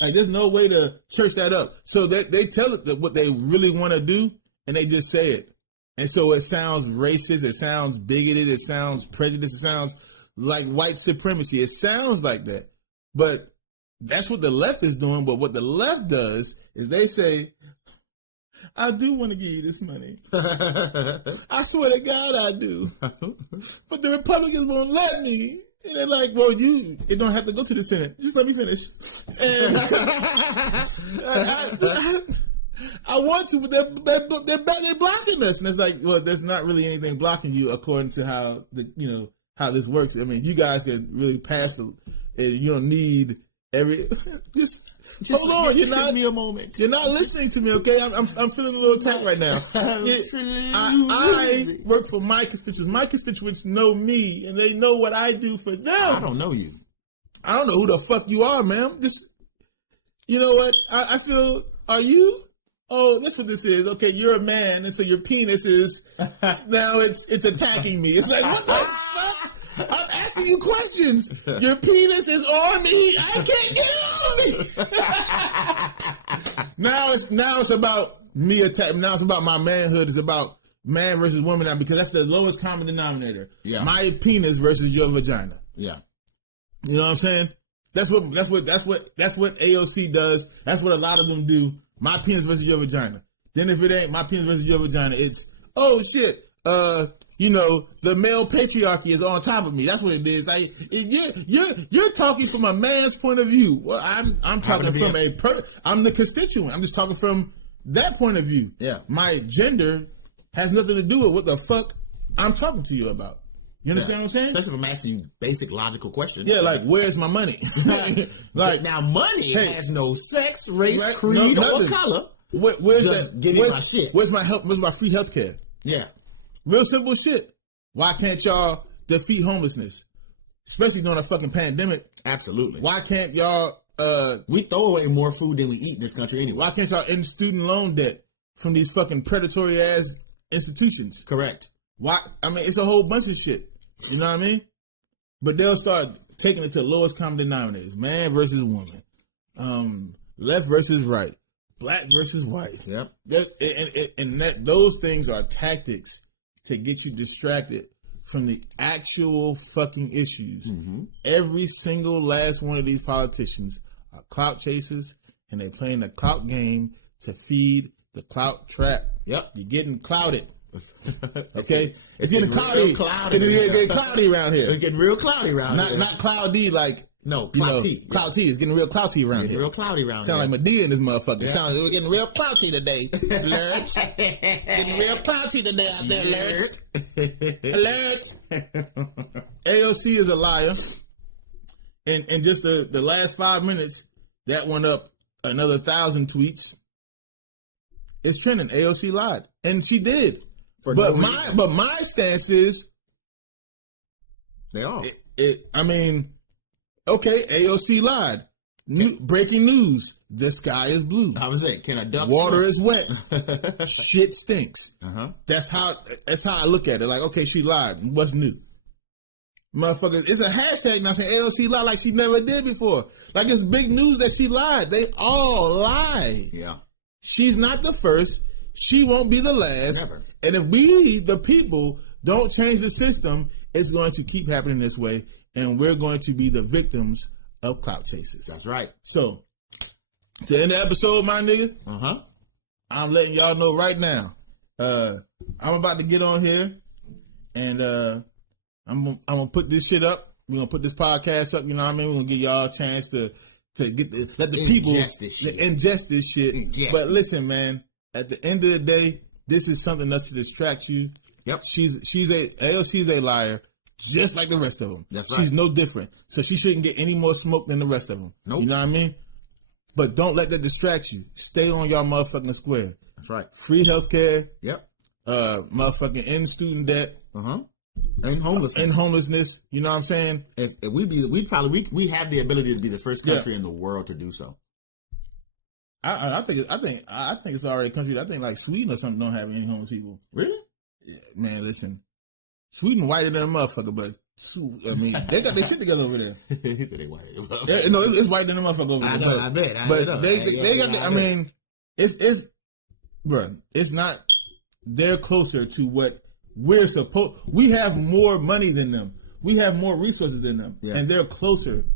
like, there's no way to church that up. So they tell it what they really want to do, and they just say it. And so it sounds racist, it sounds bigoted, it sounds prejudiced, it sounds like white supremacy. It sounds like that. But that's what the left is doing. But what the left does is they say, I do want to give you this money. I swear to God I do. But the Republicans won't let me. And they're like, well, it don't have to go to the Senate. Just let me finish. And I want to, but they're blocking us. And it's like, well, there's not really anything blocking you according to how how this works. I mean, you guys can really pass and you don't need just hold on. You're not. Give me a moment. You're not listening to me, okay? I'm feeling a little attacked right now. I work for my constituents. My constituents know me, and they know what I do for them. I don't know you. I don't know who the fuck you are, man. Just, you know what? I feel. Are you? Oh, that's what this is. Okay, you're a man, and so your penis is now it's attacking me. It's like, what the fuck? I'm asking you questions. Your penis is on me. I can't get it on me. Now it's about me attacking. Now it's about my manhood. It's about man versus woman now, because that's the lowest common denominator. Yeah. My penis versus your vagina. Yeah. You know what I'm saying? That's what AOC does. That's what a lot of them do. My penis versus your vagina. Then if it ain't my penis versus your vagina, it's, oh shit, the male patriarchy is on top of me. That's what it is. Like, you're talking from a man's point of view. Well, I'm talking from I'm the constituent. I'm just talking from that point of view. Yeah. My gender has nothing to do with what the fuck I'm talking to you about. You understand what I'm saying? Especially if I'm asking you basic logical questions. Yeah, like, where's my money? Like, now money has no sex, race, creed, or color. Where's my shit? Where's my free health care? Yeah. Real simple shit. Why can't y'all defeat homelessness? Especially during a fucking pandemic. Absolutely. Why can't y'all we throw away more food than we eat in this country anyway. Why can't y'all end student loan debt from these fucking predatory ass institutions? Correct. Why? I mean, it's a whole bunch of shit. You know what I mean? But they'll start taking it to the lowest common denominators. Man versus woman. Left versus right. Black versus white. Yep. Those things are tactics to get you distracted from the actual fucking issues. Mm-hmm. Every single last one of these politicians are clout chasers, and they're playing the clout game to feed the clout trap. Yep. You're getting clouted. Okay? It's getting cloudy. It's getting cloudy around here. It's getting real cloudy around here. Not cloudy like... No, clouty. Clouty. It's getting real clouty around here. Real cloudy around here. Sound like Medea in this motherfucker. Yeah. Sounds like we're getting real clouty today. Alert. Getting real clouty today out there. Alert. AOC is a liar. And just the last 5 minutes, that went up another 1,000 tweets. It's trending. AOC lied. And she did. But my stance is... They are. Okay, AOC lied. Breaking news. The sky is blue. I was saying, can a duck Water is wet. Shit stinks. Uh-huh. That's how I look at it. Like, okay, she lied. What's new? Motherfuckers, it's a hashtag now saying AOC lied like she never did before. Like, it's big news that she lied. They all lie. Yeah. She's not the first. She won't be the last. Never. And if we, the people, don't change the system, it's going to keep happening this way. And we're going to be the victims of clout chasers. That's right. So, to end the episode, my nigga, I'm letting y'all know right now. I'm about to get on here, and I'm gonna put this shit up. We're gonna put this podcast up. You know what I mean? We're gonna give y'all a chance to let the people ingest this shit. But listen, man. At the end of the day, this is something that's to distract you. Yep. AOC is a liar. Just like the rest of them. That's right. She's no different. So she shouldn't get any more smoke than the rest of them. Nope. You know what I mean? But don't let that distract you. Stay on y'all motherfucking square. That's right. Free healthcare. Yep. Motherfucking end student debt. And homelessness. You know what I'm saying? If we have the ability to be the first country in the world to do so. I think it's already a country. I think like Sweden or something don't have any homeless people. Really? Yeah, man, listen. Sweden whiter than a motherfucker, but I mean, they got their shit together over there. He said they whiter. Yeah, no, it's whiter than a motherfucker over there. I bet. But they got. I mean, it's not. They're closer to what we're supposed. We have more money than them. We have more resources than them, and they're closer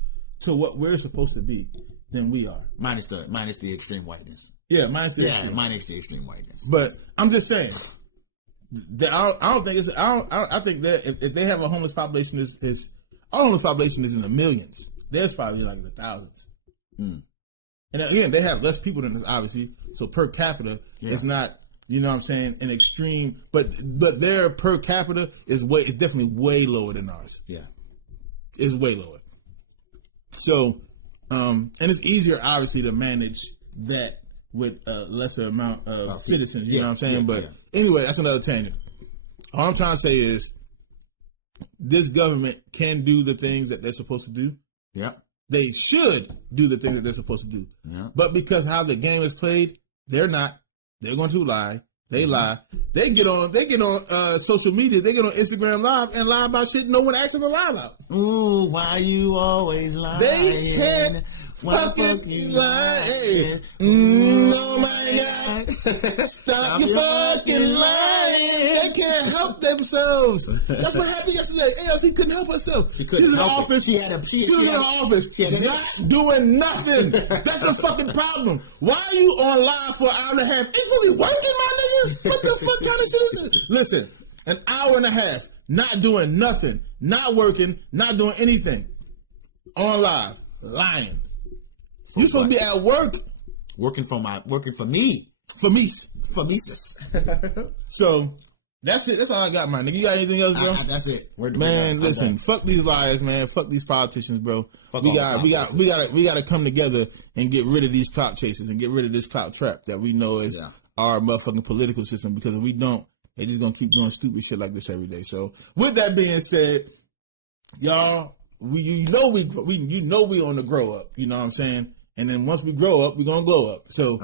to what we're supposed to be than we are. Minus the extreme whiteness. Yeah, minus the extreme. minus the extreme whiteness. But I'm just saying, I don't think it's. I think that if they have a homeless population, our homeless population is in the millions. There's probably like in the thousands. And again, they have less people than us, obviously. So per capita, it's not. You know what I'm saying? An extreme, but their per capita is definitely way lower than ours. Yeah, it's way lower. So, and it's easier, obviously, to manage that with a lesser amount of citizens. You know what I'm saying? But anyway, that's another tangent. All I'm trying to say is, this government can do the things that they're supposed to do. Yeah, they should do the things that they're supposed to do. Yeah, but because how the game is played, they're not. They're going to lie. They lie. They get on social media. They get on Instagram Live and lie about shit no one asked them to lie about. Ooh, why you always lying? They can't fucking lie. Oh my God. Stop your fucking lying. They can't help themselves. That's what happened yesterday. AOC couldn't help herself. She was in the office. She was in the office not doing nothing. That's the fucking problem. Why are you on live for an hour and a half? It's really working, my nigga. What the fuck kind of shit is this? Listen, an hour and a half, not doing nothing, not working, not doing anything. On live, lying. You supposed to be at work, working for me. So that's it. That's all I got, man. Nigga, you got anything else, bro? That's it. Man, listen, fuck these liars, man. Fuck these politicians, bro. We gotta come together and get rid of these clout chasers and get rid of this clout trap that we know is our motherfucking political system. Because if we don't, they just gonna keep doing stupid shit like this every day. So with that being said, y'all, we on the grow up. You know what I'm saying? And then once we grow up, we're going to glow up. So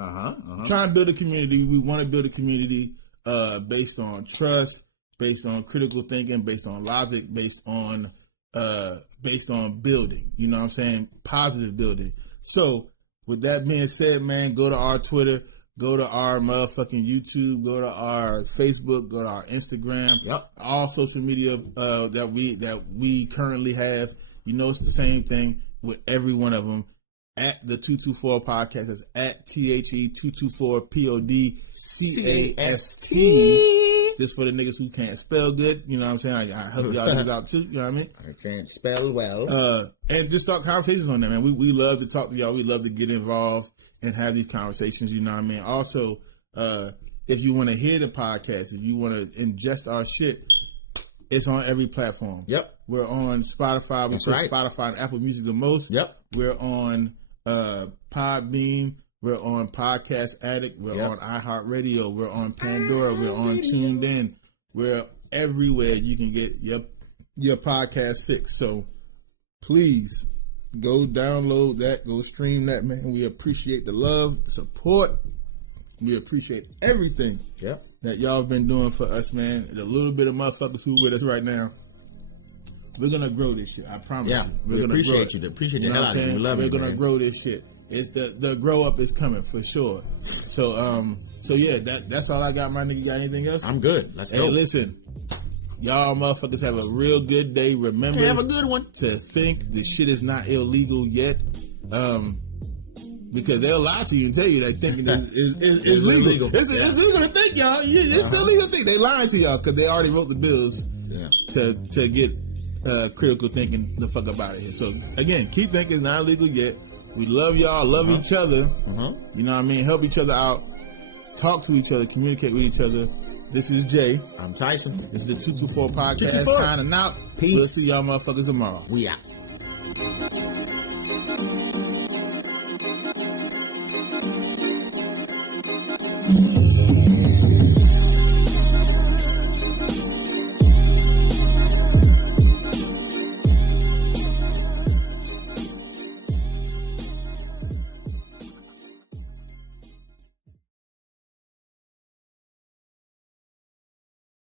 try and build a community. We want to build a community based on trust, based on critical thinking, based on logic, based on building. You know what I'm saying? Positive building. So with that being said, man, go to our Twitter, go to our motherfucking YouTube, go to our Facebook, go to our Instagram. Yep. All social media that we currently have. You know, it's the same thing with every one of them. At the 224 podcast is at THE224 PODCAST. Just for the niggas who can't spell good, you know what I'm saying? I help y'all niggas out too, you know what I mean? I can't spell well. And just start conversations on that, man. We love to talk to y'all. We love to get involved and have these conversations, you know what I mean? Also, if you want to hear the podcast, if you want to ingest our shit, it's on every platform. Yep. We're on Spotify. We put Spotify and Apple Music the most. Yep. We're on Podbean. We're on Podcast Addict. We're on iHeartRadio. We're on Pandora. We're on Tuned In. We're everywhere you can get your podcast fix. So please go download that. Go stream that, man. We appreciate the love, the support. We appreciate everything that y'all have been doing for us, man. The little bit of motherfuckers who with us right now. We're gonna grow this shit. I promise you. We appreciate you. Appreciate the hell out of you. We love you. We're gonna grow this shit. It's the grow up is coming for sure. So yeah, that's all I got, my nigga. You got anything else? I'm good. Let's go. Hey, listen, y'all motherfuckers have a real good day. Remember, have a good one. To think this shit is not illegal yet. Because they'll lie to you and tell you they thinking is legal. It's legal to think, y'all. It's still legal to think. They lying to y'all because they already wrote the bills to get critical thinking the fuck up out of here. So again, keep thinking it's not illegal yet. We love y'all, love each other. You know what I mean? Help each other out. Talk to each other, communicate with each other. This is Jay. I'm Tyson. This is the 224 podcast. 224. Signing out. Peace. We'll see y'all motherfuckers tomorrow. We out.